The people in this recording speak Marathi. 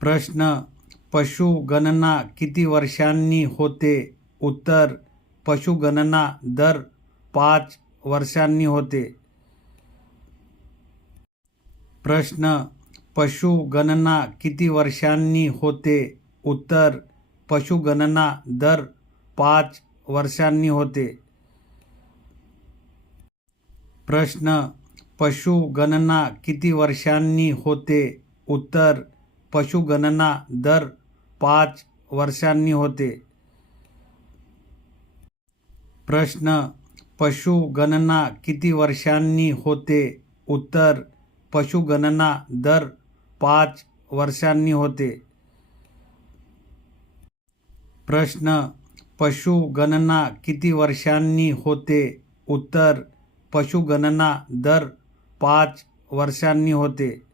प्रश्न पशुगणना किती वर्षांनी होते? उत्तर पशुगणना दर पाच वर्षांनी होते. प्रश्न पशुगणना किती वर्षांनी होते? उत्तर पशुगणना दर पाच वर्षांनी होते. प्रश्न पशुगणना किती वर्षांनी होते? उत्तर पशुगणना दर पाच वर्षांनी होते. प्रश्न पशुगणना किती वर्षांनी होते? उत्तर पशुगणना दर पाच वर्षांनी होते. प्रश्न पशुगणना किती वर्षांनी होते? उत्तर पशुगणना दर पाच वर्षांनी होते.